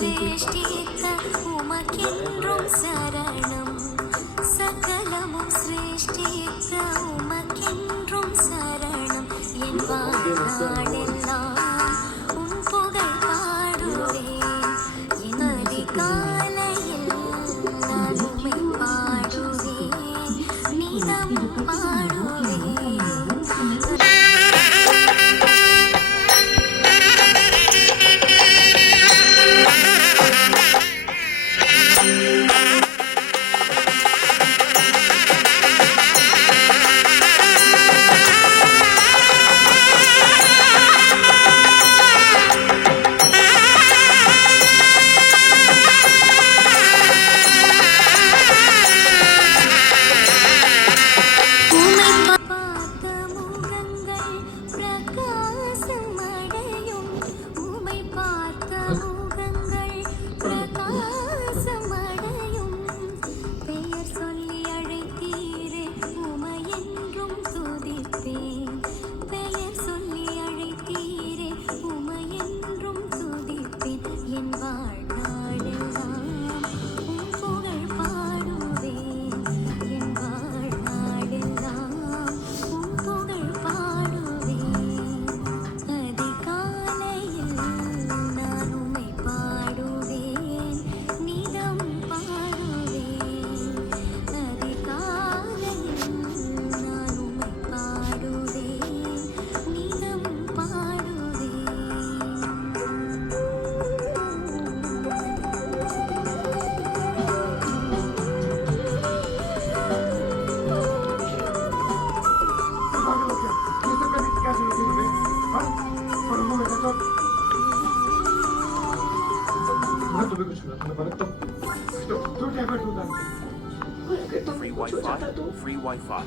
சிரேஷ்டித்த உமக்கென்றும் சரணம் சகலமும் சிரேஷ்டித்த உமக்கென்றும் சரணம் என் வாழ்நாளெல்லாம் உன் புகழ் பாடுவேன் என் அதிகாலையில் நான் உம்மை பாடுவேன் நிதம் பாடுவேன் Free Wi-Fi. Free Wi-Fi.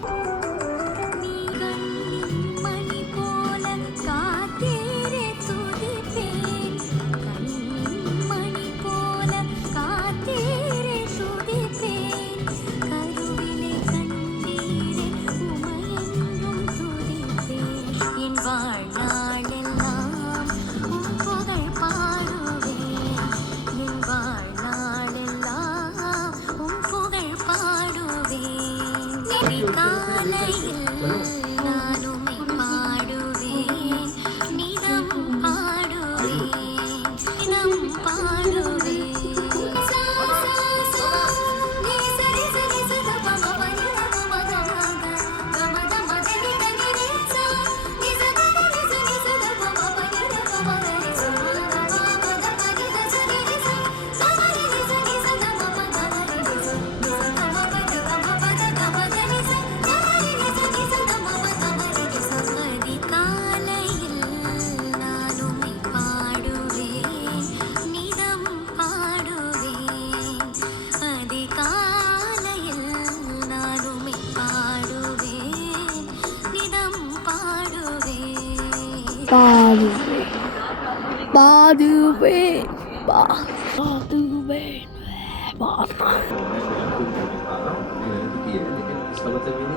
மணி போல காத்தேரே துதிப்பேன் கண்மணி போல காத்தேரே துதிப்பேன் கருவிலே கண்டீரே உமையென்றும் துதிப்பேன் என் வாழ்நாளெல்லாம் உன் புகழ் பாடுவேன் என் வாழ்நாளெல்லாம் உன் புகழ் பாடுவேன் காலையில் நான் உம்மை பாடுவேன் நிதம் பாடுவேன் நிதம் பாடுவேன் பாடுவேன் Salat Emine